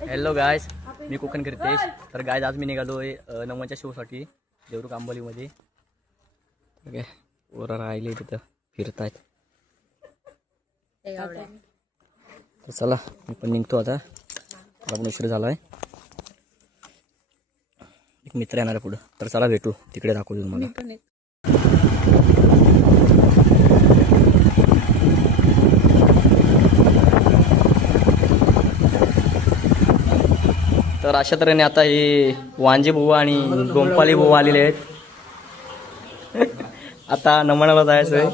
Hello guys, मी कोकण कीर्तेश. तर guys आज मी निघालोय नवनच्या शोसाठी देवरुख आंबोलीमध्ये. ओके, पोरं राहिले तिथं फिरतायत. तर चला मी पण निघतो आता. आपण उशीर झालाय. एक मित्र येणार आहे पुढं, तर चला भेटू तिकडे, दाखवतो तुम्हाला. तर अशा तऱ्हेने आता हे वांजे बुवा आणि गोंपाली बुवा आलेले आहेत. आता नमनाला जायचंय.